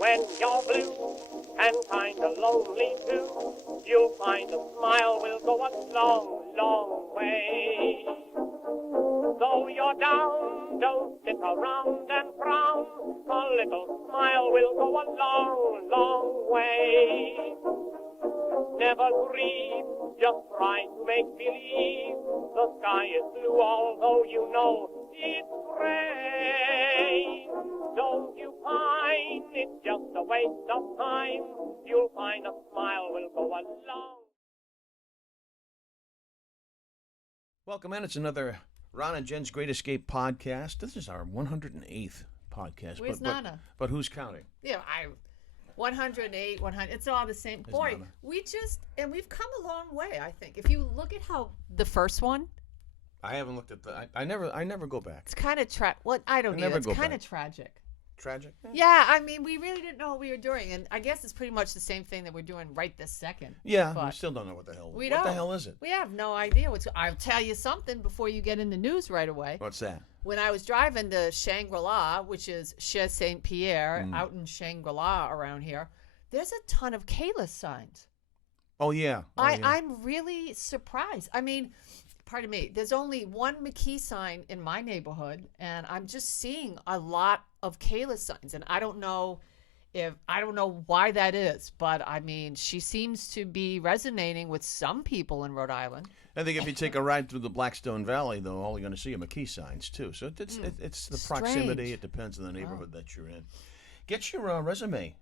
When you're blue and kinda lonely too, you'll find a smile will go a long, long way. Though you're down, don't sit around and frown. A little smile will go a long, long way. Never grieve, just try to make believe the sky is blue, although you know it's gray. Don't you pine, it's just a waste of time. You'll find a smile will go a long. Welcome in. It's another Ron and Jen's Great Escape podcast. This is our 108th podcast. Where's Nana? But who's counting? Yeah, 108, 100. It's all the same. Where's Boy, Nana? we've come a long way, I think. If you look at how the first one, I haven't looked at the. I never go back. it's kind of I don't know. never It's go kind of back. tragic. Tragic. Yeah, I mean, we really didn't know what we were doing, and I guess it's pretty much the same thing that we're doing right this second. Yeah, we But still don't know what the hell. we What the don't. hell is it? We have no idea what's. I'll tell you something before you get in the news right away. What's that? When I was driving to Shangri-La, which is Chez Saint Pierre, out in Shangri-La around here, there's a ton of Kayla signs. Oh yeah. Oh, yeah. I'm really surprised. I mean, pardon me, there's only one McKee sign in my neighborhood, and I'm just seeing a lot of Kayla signs, and I don't know why that is, but I mean, she seems to be resonating with some people in Rhode Island. I think if you take a ride through the Blackstone Valley, though, all you're going to see are McKee signs too. So it's the proximity. Strange. It depends on the neighborhood that you're in. Get your resume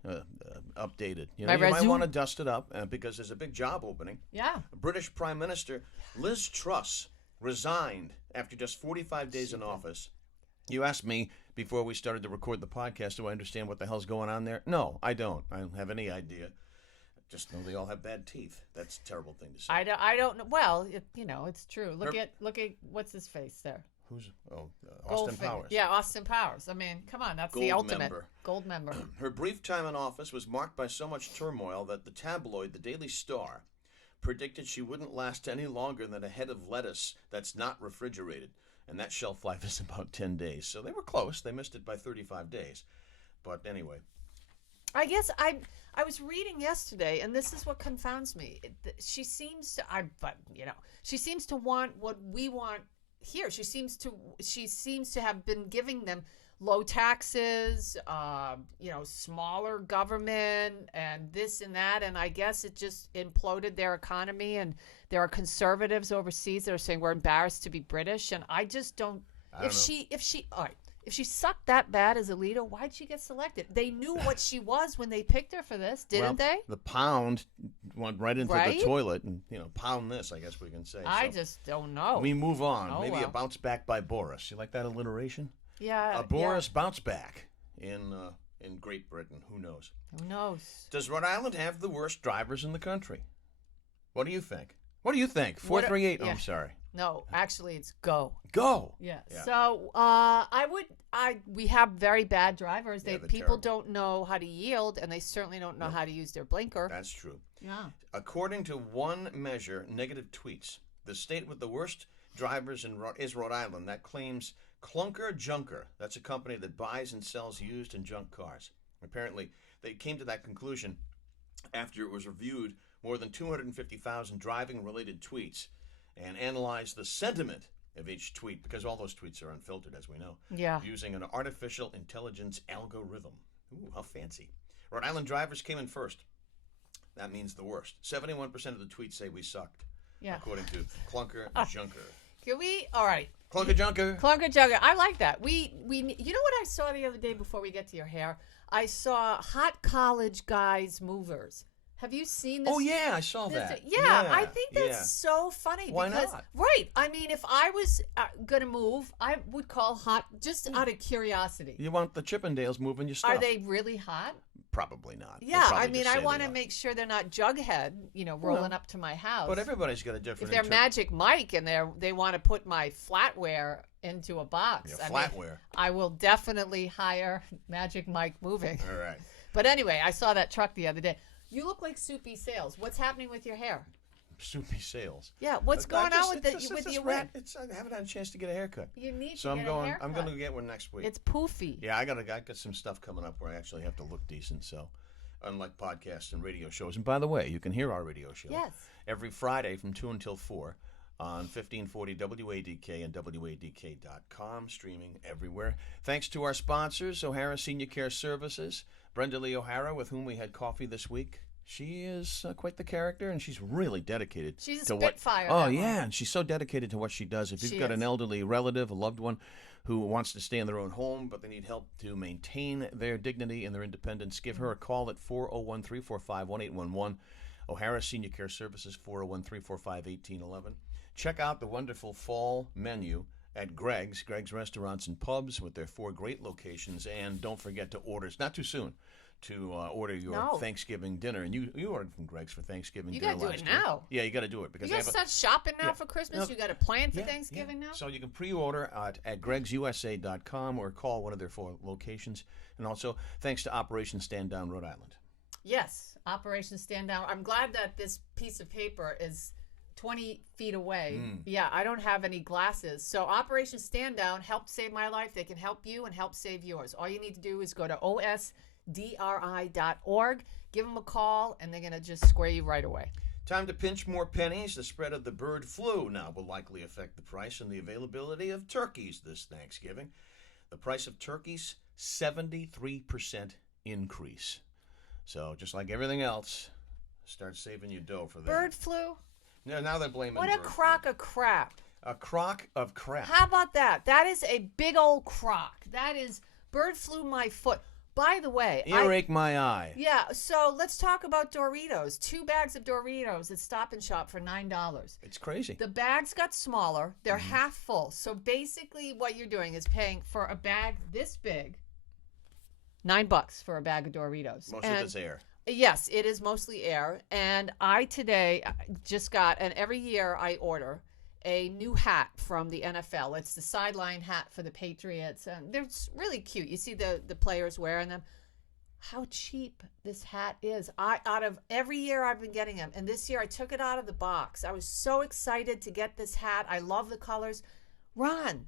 updated. You My might resume? want to dust it up because there's a big job opening. Yeah. British Prime Minister Liz Truss resigned after just 45 days in office. You asked me before we started to record the podcast, do I understand what the hell's going on there? No, I don't. I don't have any idea. Just know they all have bad teeth. That's a terrible thing to say. I don't know. Well, it's true. Look at what's his face there. Who's Austin Goldfinger. Powers? Yeah, Austin Powers. I mean, come on, that's the Gold ultimate member. gold member. Her brief time in office was marked by so much turmoil that the tabloid, the Daily Star, predicted she wouldn't last any longer than a head of lettuce that's not refrigerated. And that shelf life is about 10 days. So they were close. They missed it by 35 days. But anyway. I guess I was reading yesterday, and this is what confounds me. She seems to want what we want here. She seems to have been giving them low taxes, smaller government, and this and that. And I guess it just imploded their economy. And there are conservatives overseas that are saying we're embarrassed to be British. And I just don't. If she sucked that bad as a leader, why'd she get selected? They knew what she was when they picked her for this, didn't they? The pound went right into the toilet and, pound this, I guess we can say. I just don't know. We move on. Oh, Maybe well. a bounce back by Boris. You like that alliteration? Yeah. A Boris bounce back in Great Britain. Who knows? Who knows? Does Rhode Island have the worst drivers in the country? What do you think? 438. yeah. I'm sorry. No, actually, it's go. Go. Yeah. Yeah. So we have very bad drivers. Yeah, People terrible. don't know how to yield, and they certainly don't know how to use their blinker. That's true. Yeah. According to one measure, negative tweets, the state with the worst drivers is Rhode Island. That claims Clunker Junker. That's a company that buys and sells used and junk cars. Apparently, they came to that conclusion after it was reviewed more than 250,000 driving-related tweets and analyzed the sentiment of each tweet, because all those tweets are unfiltered, as we know, using an artificial intelligence algorithm. Ooh, how fancy. Rhode Island drivers came in first. That means the worst. 71% of the tweets say we sucked, according to Clunker Junker. Can we? All right. Clunker Junker. Clunker Junker. I like that. You know what I saw the other day before we get to your hair? I saw Hot College Guys Movers. Have you seen this? Oh, yeah, I saw that. Yeah, I think that's so funny. Why because, not? Right. I mean, if I was going to move, I would call hot just out of curiosity. You want the Chippendales moving your stuff. Are they really hot? Probably not. Yeah, I mean, I want to make sure they're not Jughead, rolling up to my house. But everybody's got a different... If they're Magic Mike and they want to put my flatware into a box. Flatware. I will definitely hire Magic Mike Moving. All right. But anyway, I saw that truck the other day. You look like Soupy Sales. What's happening with your hair? soupy sales. Yeah, what's going on with your wig? I haven't had a chance to get a haircut. You need So to I'm get a going. haircut. I'm going to get one next week. It's poofy. Yeah, I got some stuff coming up where I actually have to look decent. So, unlike podcasts and radio shows, and by the way, you can hear our radio show Yes. every Friday from 2 until 4 on 1540 WADK and WADK.com, streaming everywhere. Thanks to our sponsors, O'Hara Senior Care Services, Brenda Lee O'Hara, with whom we had coffee this week. She is quite the character, and she's really dedicated. She's a to spitfire. Oh, that yeah, one. and she's so dedicated to what she does. If you've She got is. an elderly relative, a loved one, who wants to stay in their own home, but they need help to maintain their dignity and their independence, give her a call at 401-345-1811. O'Hara Senior Care Services, 401-345-1811. Check out the wonderful fall menu at Greg's Restaurants and Pubs with their 4 great locations. And don't forget to order. It's not too soon to order your No. Thanksgiving dinner. And you ordered from Greg's for Thanksgiving You dinner gotta do last it year. now. Yeah, you got to do it. Because You they got have to start shopping now yeah. for Christmas? No. You got to plan for yeah, Thanksgiving now? So you can pre-order at gregsusa.com or call one of their 4 locations. And also, thanks to Operation Stand Down Rhode Island. Yes, Operation Stand Down. I'm glad that this piece of paper is 20 feet away. Yeah, I don't have any glasses. So Operation Stand Down helped save my life. They can help you and help save yours. All you need to do is go to osdri.org, give them a call, and they're going to just square you right away. Time to pinch more pennies. The spread of the bird flu now will likely affect the price and the availability of turkeys this Thanksgiving. The price of turkeys, 73% increase. So just like everything else, start saving your dough for that. Bird flu? Now they're blaming What a bird crock of crap. flu. A crock of crap. How about that? That is a big old crock. That is bird flu my foot. By the way, Earache my eye. yeah, so let's talk about Doritos. 2 bags of Doritos at Stop and Shop for $9. It's crazy. The bags got smaller. They're Mm-hmm. half full. So basically what you're doing is paying for a bag this big, $9 for a bag of Doritos. Most of it's air. Yes, it is mostly air. And I today just got, and every year I order a new hat from the NFL. It's the sideline hat for the Patriots. And they're really cute. You see the players wearing them. How cheap this hat is. Out of every year I've been getting them. And this year I took it out of the box. I was so excited to get this hat. I love the colors. Ron,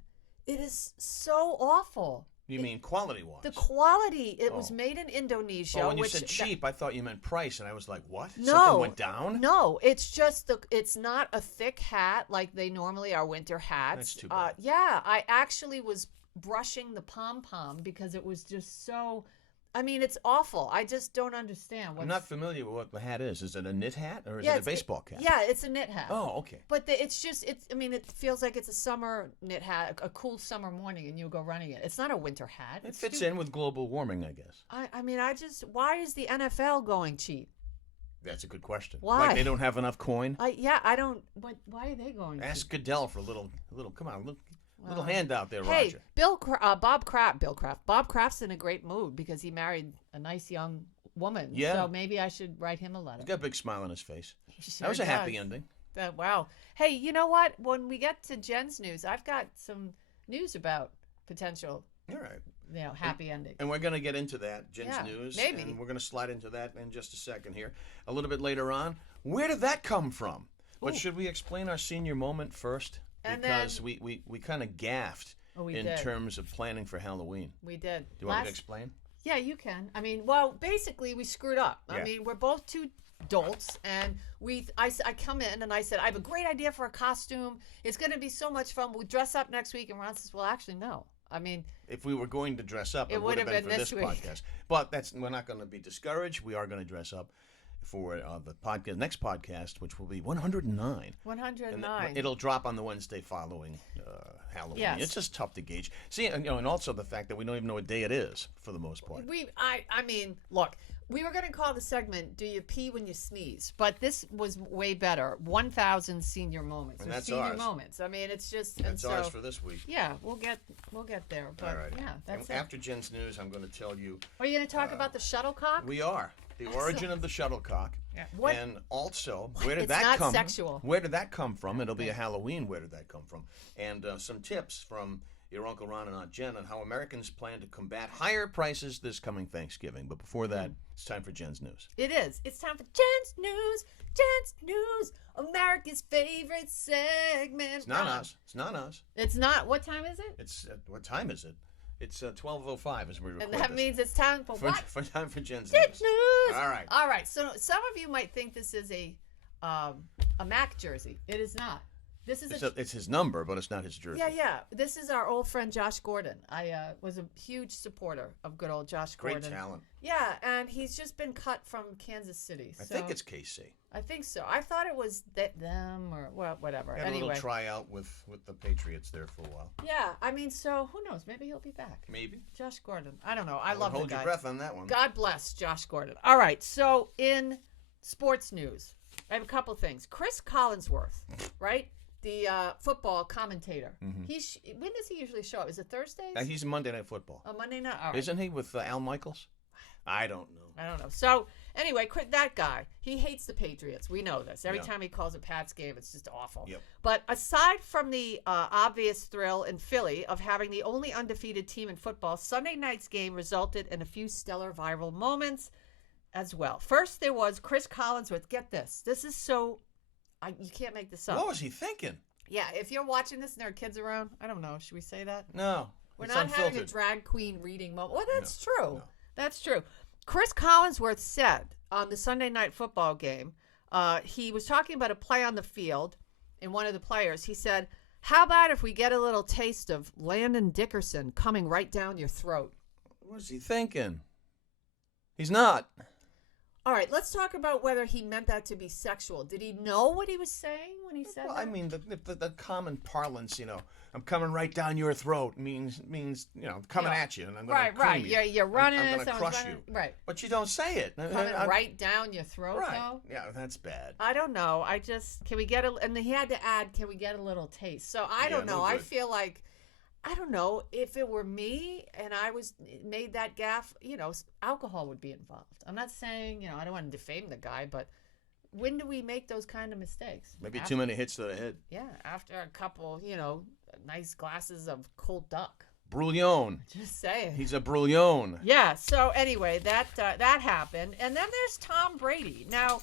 it is so awful. You mean quality-wise? The quality, it was Oh. made in Indonesia. Oh, when you which said cheap, I thought you meant price, and I was like, what? No. Something went down? No, it's just it's not a thick hat like they normally are winter hats. That's too bad. Yeah, I actually was brushing the pom-pom because it was just so, I mean, it's awful. I just don't understand. I'm not familiar with what the hat is. Is it a knit hat, or is it a it's- baseball cap? Yeah, it's a knit hat. Oh, okay. But it's just, I mean, it feels like it's a summer knit hat, a cool summer morning, and you go running it. It's not a winter hat. It fits in with global warming, I guess. I mean, why is the NFL going cheap? That's a good question. Why? Like they don't have enough coin? I don't, why are they going Ask cheap? Goodell for a little, come on, little Well, handout there, Hey, Roger. Bob Kraft's in a great mood because he married a nice young woman. Yeah. So maybe I should write him a letter. He's got a big smile on his face. He That was sure a happy does. ending. Wow. Hey, you know what? When we get to Jen's news, I've got some news about potential, All right. happy ending. And we're going to get into that, Jen's Yeah, news. maybe. And we're going to slide into that in just a second here. A little bit later on. Where did that come from? But Ooh. should we explain our senior moment first? And Because then- we kind of gaffed We in did. terms of planning for Halloween. We did. Do you want me to explain? Yeah, you can. I mean, well, basically, we screwed up. Yeah. I mean, we're both two dolts, and I come in and I said, I have a great idea for a costume. It's going to be so much fun. We'll dress up next week. And Ron says, well, actually, no. I mean, If we were going to dress up, it would have been for this week. podcast. But we're not going to be discouraged. We are going to dress up for the next podcast, which will be 109. 109. And it'll drop on the Wednesday following Halloween. Yes. It's just tough to gauge. See, and also the fact that we don't even know what day it is for the most part. I mean, look, we were going to call the segment "Do you pee when you sneeze?" But this was way better. 1,000 senior moments. And or that's senior ours. moments. I mean, it's just That's and ours so, for this week. Yeah, we'll get there. But All right. yeah, that's And it. after Jen's news, I'm going to tell you Are you going to talk about the shuttlecock? we are the origin of the shuttlecock. Yeah. What? And also, where did It's that not come? sexual. Where did that come from? It'll be a Halloween. Where did that come from? And some tips from your Uncle Ron and Aunt Jen on how Americans plan to combat higher prices this coming Thanksgiving. But before that, it's time for Jen's news. It is. It's time for Jen's News. Jen's News, America's favorite segment. It's not us. It's not us. It's not. What time is it? It's what time is it? It's 12:05 as we record And that this. means it's time for what? For time for Jen's Jen's news. News. All right. All right. So some of you might think this is a Mac jersey. It is not. This is It's his number, but it's not his jersey. Yeah. This is our old friend Josh Gordon. I was a huge supporter of good old Josh Gordon. Great talent. Yeah, and he's just been cut from Kansas City. I think it's KC. I think so. I thought it was them or well, whatever. Had Anyway. a little tryout with the Patriots there for a while. Yeah, I mean, so who knows? Maybe he'll be back. Maybe. Josh Gordon. I don't know. I love the Hold guy. your breath on that one. God bless Josh Gordon. All right, so in sports news, I have a couple things. Chris Collinsworth, right? The football commentator. Mm-hmm. When does he usually show up? Is it Thursdays? He's Monday Night Football. Oh, Monday night? All right. Isn't he with Al Michaels? I don't know. I don't know. So, anyway, that guy, he hates the Patriots. We know this. Every Yeah. time he calls a Pats game, it's just awful. Yep. But aside from the obvious thrill in Philly of having the only undefeated team in football, Sunday night's game resulted in a few stellar viral moments as well. First, there was Chris Collinsworth. Get this. This is so... you can't make this up. What was he thinking? Yeah, if you're watching this and there are kids around, I don't know. Should we say that? No. We're it's not unfiltered. having a drag queen reading moment. Well, that's true. No. That's true. Chris Collinsworth said on the Sunday night football game, he was talking about a play on the field, and one of the players, he said, how about if we get a little taste of Landon Dickerson coming right down your throat? What was he thinking? He's not. All right, let's talk about whether he meant that to be sexual. Did he know what he was saying when he said Well, that? I mean, the common parlance, I'm coming right down your throat means coming at you, and I'm going to right. you. You're running. I'm going to someone's crush running. you. Right. But you don't say it. Coming right down your throat, Right. though? Yeah, that's bad. I don't know. Can we get and he had to add, can we get a little taste? So I don't know. no I good. feel like, I don't know, if it were me and I made that gaffe, alcohol would be involved. I'm not saying, I don't want to defame the guy, but when do we make those kind of mistakes? Maybe too many hits to the head. Yeah, after a couple, nice glasses of cold duck. Brouillon. Just saying. He's a brouillon. Yeah, so anyway, that happened. And then there's Tom Brady. Now,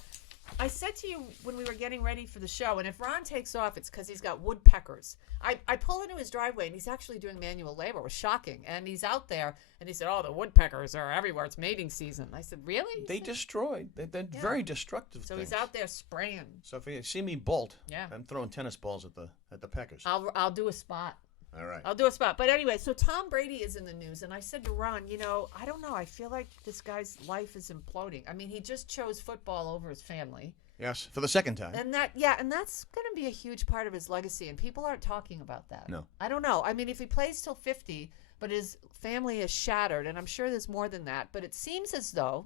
I said to you when we were getting ready for the show, and if Ron takes off, it's because he's got woodpeckers. I pull into his driveway, and he's actually doing manual labor. It was shocking. And he's out there, and he said, the woodpeckers are everywhere. It's mating season. I said, really? They destroyed. They're very destructive So things. he's out there spraying. So if you see me bolt, Yeah. I'm throwing tennis balls at the peckers. I'll do a spot. All right. I'll do a spot. But anyway, so Tom Brady is in the news, and I said to Ron, I don't know. I feel like this guy's life is imploding. I mean, he just chose football over his family. Yes, for the second time. And that's going to be a huge part of his legacy, and people aren't talking about that. No. I don't know. I mean, if he plays till 50, but his family is shattered, and I'm sure there's more than that, but it seems as though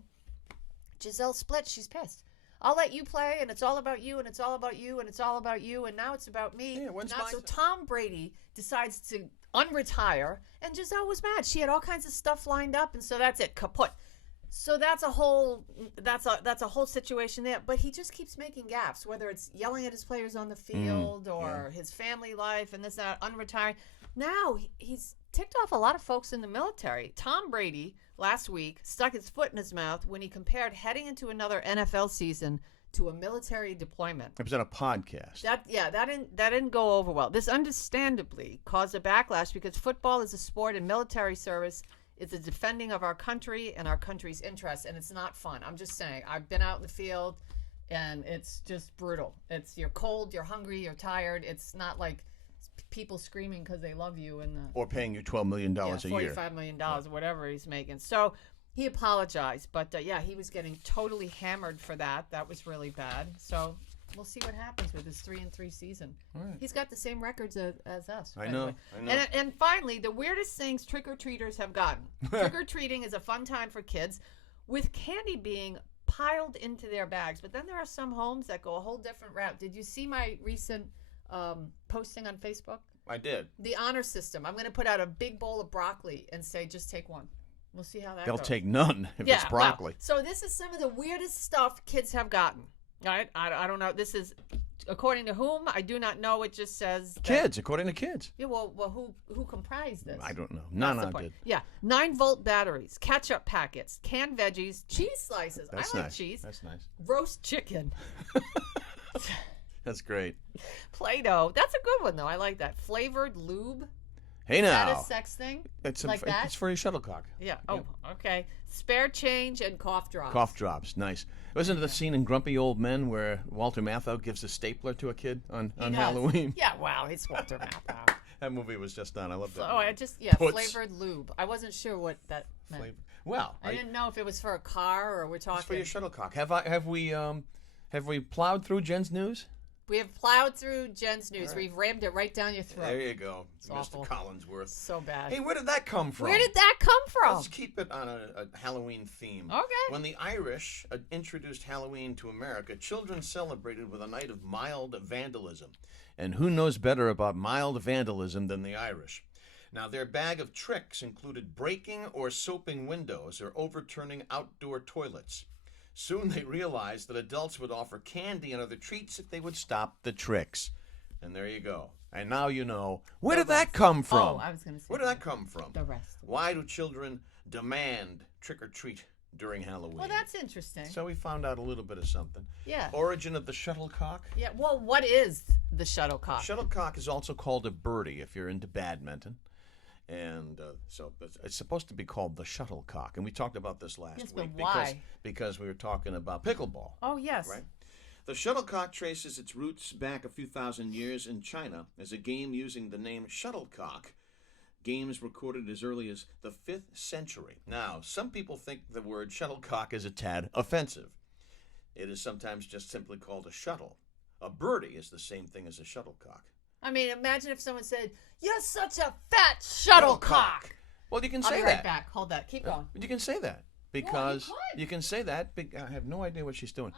Giselle split. She's pissed. I'll let you play, and it's all about you, and it's all about you, and it's all about you, and now it's about me. Yeah, when's Not mine? so Tom Brady decides to unretire, and Giselle was mad. She had all kinds of stuff lined up, and so that's it, kaput. So that's a whole situation there. But he just keeps making gaffes, whether it's yelling at his players on the field or his family life and this, that, unretiring. Now he's ticked off a lot of folks in the military. Tom Brady last week stuck his foot in his mouth when he compared heading into another NFL season to a military deployment. It was on a podcast. That didn't go over well. This understandably caused a backlash because football is a sport and military service. It's a defending of our country and our country's interests, and it's not fun. I'm just saying. I've been out in the field, and it's just brutal. You're cold, you're hungry, you're tired. It's not like people screaming because they love you Or paying you $12 million a year. $45 million, whatever he's making. So he apologized, but he was getting totally hammered for that. That was really bad. So we'll see what happens with his 3-3 season. Right. He's got the same records as us. I by the know. way. I know. And finally, the weirdest things trick-or-treaters have gotten. Trick-or-treating is a fun time for kids with candy being piled into their bags. But then there are some homes that go a whole different route. Did you see my recent posting on Facebook? I did. The honor system. I'm going to put out a big bowl of broccoli and say, just take one. We'll see how that They'll goes. take none if it's broccoli. Well, so this is some of the weirdest stuff kids have gotten. All right? I don't know. This is According to whom? I do not know. It just says that- Kids, according to kids. Yeah, well, who comprised this? I don't know. That's the Nana point. did. Yeah, 9-volt batteries, ketchup packets, canned veggies, cheese slices. That's I like nice. cheese. That's nice. Roast chicken, That's great. Play-Doh. That's a good one though. I like that. Flavored lube. Hey Is that now. a sex thing? It's like that? It's for your shuttlecock. Yeah. Oh, okay. Spare change and cough drops. Cough drops, nice. Wasn't it the scene in Grumpy Old Men where Walter Matthau gives a stapler to a kid on He does. Halloween? Yeah. Wow. It's Walter Matthau. That movie was just done. I love that. Oh, movie. I just Puts. flavored lube. I wasn't sure what that meant. Flavor. Well, I didn't know if it was for a car or we're it's for talking. your shuttlecock. Have we plowed through Jen's news? We have plowed through Jen's news. All right. We've rammed it right down your throat. There you go, It's Mr. awful. Collinsworth. So bad. Hey, where did that come from? Where did that come from? Let's keep it on a Halloween theme. Okay. When the Irish introduced Halloween to America, children celebrated with a night of mild vandalism. And who knows better about mild vandalism than the Irish? Now, their bag of tricks included breaking or soaping windows or overturning outdoor toilets. Soon they realized that adults would offer candy and other treats if they would stop the tricks. And there you go. And now you know. Where did that come from? Oh, I was going to say. Where did that come from? The rest. Why do children demand trick or treat during Halloween? Well, that's interesting. So we found out a little bit of something. Yeah. Origin of the shuttlecock. Yeah. Well, what is the shuttlecock? Shuttlecock is also called a birdie if you're into badminton. And so it's supposed to be called the shuttlecock. And we talked about this last Yes, but week why? because we were talking about pickleball. Oh, yes. Right? The shuttlecock traces its roots back a few thousand years in China as a game using the name shuttlecock. Games recorded as early as the 5th century. Now, some people think the word shuttlecock is a tad offensive. It is sometimes just simply called a shuttle. A birdie is the same thing as a shuttlecock. I mean, imagine if someone said, "You're such a fat shuttlecock." Well, you can I'll say be right that. back. Hold that. Keep going. You can say that because could. you can say that. I have no idea what she's doing.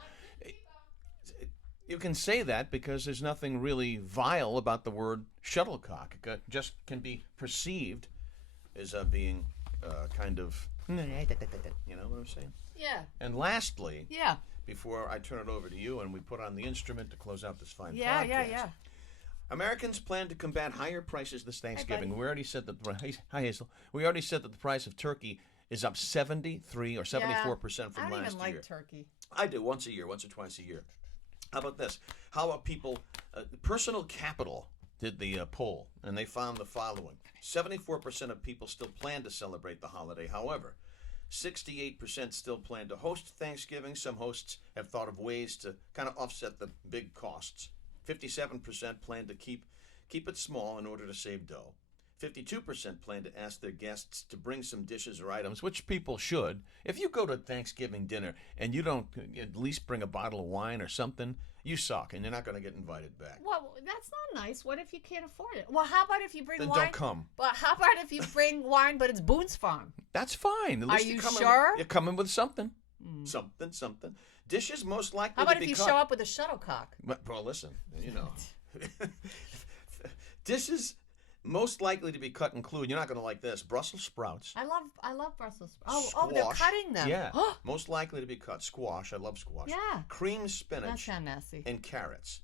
You can say that because there's nothing really vile about the word shuttlecock. It just can be perceived as being kind of, you know what I'm saying? Yeah. And lastly, Yeah. before I turn it over to you and we put on the instrument to close out this fine Yeah. podcast, Yeah. Americans plan to combat higher prices this Thanksgiving. buddy. We already said that. Hi, Hazel. We already said that the price of turkey is up 73 or 74% I from don't last even like year. turkey. I do once a year, once or twice a year. How about this? How about people? Personal Capital did the poll, and they found the following: 74% of people still plan to celebrate the holiday. However, 68% still plan to host Thanksgiving. Some hosts have thought of ways to kind of offset the big costs. 57% plan to keep it small in order to save dough. 52% plan to ask their guests to bring some dishes or items, which people should. If you go to Thanksgiving dinner and you don't at least bring a bottle of wine or something, you suck and you're not going to get invited back. Well, that's not nice. What if you can't afford it? Well, how about if you bring Then wine? don't come. But how about if you bring wine, but it's Boone's Farm? That's fine. At Are least you come sure? You're coming with something. Something. Dishes most likely How about to be if you cut. show up with a shuttlecock? Well, listen, you know. Dishes most likely to be cut include, you're not going to like this, Brussels sprouts. I love Brussels sprouts. Oh, they're Squash. cutting them. Yeah. Most likely to be cut. Squash. I love squash. Yeah. Cream That spinach sounds nasty. and carrots.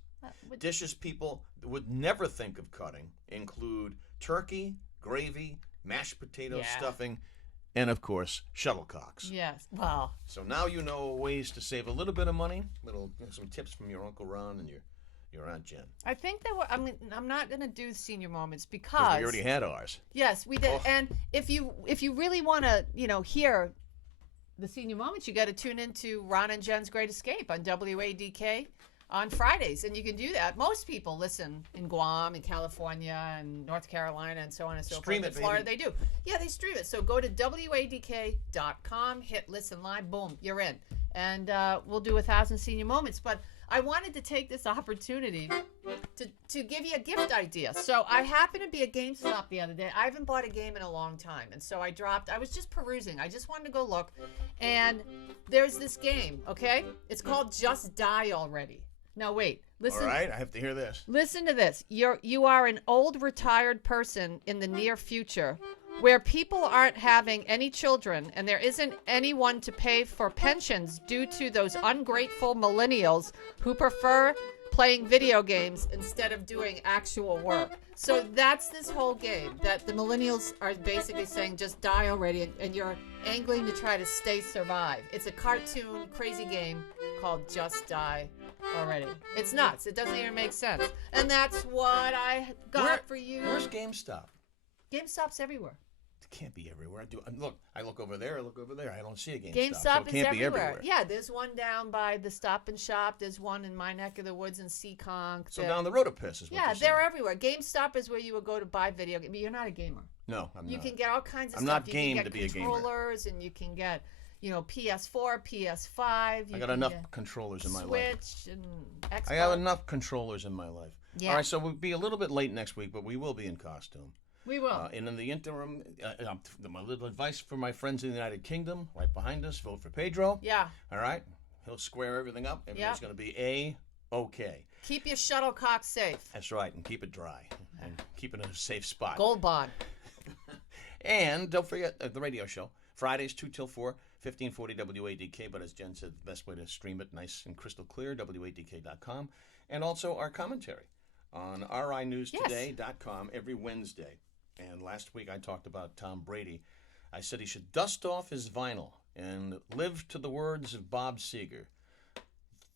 Would- Dishes people would never think of cutting include turkey, gravy, mashed potato Yeah. stuffing, and of course, shuttlecocks. Yes. Well, So now you know ways to save a little bit of money. Some tips from your Uncle Ron and your Aunt Jen. I think that I'm not going to do senior moments Because because we already had ours. yes, we did. Oh. And if you really want to, hear the senior moments, you got to tune into Ron and Jen's Great Escape on WADK on Fridays, and you can do that. Most people listen in Guam, in California, and North Carolina, and so on and so Stream forth. it, In Florida, baby. they do. Yeah, they stream it. So go to WADK.com, hit listen live, boom, you're in, and we'll do 1,000 senior moments. But I wanted to take this opportunity to give you a gift idea. So I happened to be at GameStop the other day. I haven't bought a game in a long time, and so I was just perusing. I just wanted to go look, and there's this game. Okay, it's called Just Die Already. Now wait, listen. All right, I have to hear this. Listen to this. You are an old retired person in the near future where people aren't having any children and there isn't anyone to pay for pensions due to those ungrateful millennials who prefer playing video games instead of doing actual work. So that's this whole game that the millennials are basically saying, just die already, and you're angling to try to survive. It's a cartoon, crazy game called Just Die Already. It's nuts. It doesn't even make sense. And that's what I got for you. Where's GameStop? GameStop's everywhere. It can't be everywhere. I look over there. I look over there. I don't see a GameStop. GameStop so it is can't everywhere. be everywhere. Yeah, there's one down by the Stop and Shop. There's one in my neck of the woods in Seekonk. So down the road of Piss is what Yeah, you're they're saying. everywhere. GameStop is where you would go to buy video games. But you're not a gamer. No, I'm You not. can get all kinds of I'm stuff. not You game can to get be a gamer. controllers, and you can get, PS4, PS5. I You got can enough get controllers in my life. Switch and Xbox. I have enough controllers in my life. Yeah. All right, so we'll be a little bit late next week, but we will be in costume. We will. And in the interim, my little advice for my friends in the United Kingdom, right behind us, vote for Pedro. Yeah. All right? He'll square everything up. Everything's going to be A-okay. Keep your shuttlecock safe. That's right, and keep it dry. And keep it in a safe spot. Gold bond. And don't forget the radio show. Fridays, 2 till 4, 1540 WADK. But as Jen said, the best way to stream it nice and crystal clear, WADK.com. And also our commentary on RINewsToday.com every Wednesday. And last week I talked about Tom Brady. I said he should dust off his vinyl and live to the words of Bob Seger.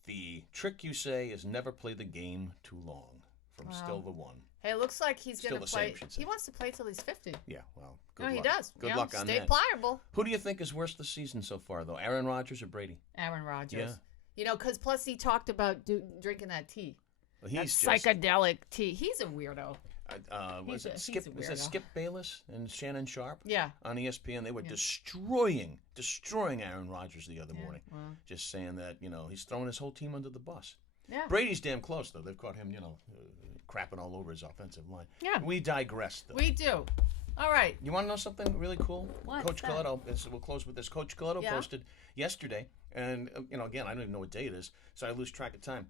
The trick, you say, is never play the game too long. From Still the One. Hey, it looks like he's going to play. Same, should say. He wants to play till he's 50. Yeah, well, good No, luck. he does. Good luck on Stay that. pliable. Who do you think is worse this season so far, though? Aaron Rodgers or Brady? Aaron Rodgers. Yeah. Because plus he talked about drinking that tea. Well, That he's just, psychedelic tea. He's a weirdo. was it he's Skip? a Was it weirdo. Skip Bayless and Shannon Sharp? Yeah. On ESPN, they were destroying Aaron Rodgers the other morning. Well. Just saying that he's throwing his whole team under the bus. Yeah. Brady's damn close though. They've caught him, crapping all over his offensive line. Yeah. We digress though. We do. All right. You want to know something really cool? What's Coach that? Coletto, we'll close with this. Coach Coletto Yeah. posted yesterday, and, again, I don't even know what day it is, so I lose track of time.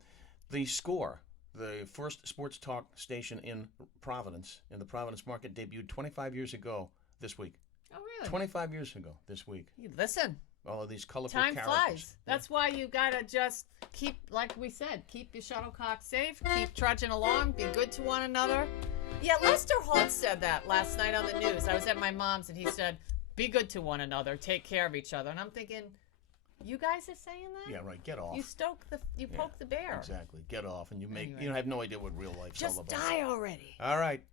The Score, the first sports talk station in Providence, in the Providence market, debuted 25 years ago this week. Oh, really? 25 years ago this week. Listen, All of these colorful time characters. flies. That's why you got to just keep, like we said, keep your shuttlecock safe, keep trudging along, be good to one another. Yeah, Lester Holt said that last night on the news. I was at my mom's, and he said, be good to one another, take care of each other. And I'm thinking, you guys are saying that? Yeah, right. Get off. You poke the bear. Exactly. Get off, and you Anyway. have no idea what real life's all Just about. die already. All right.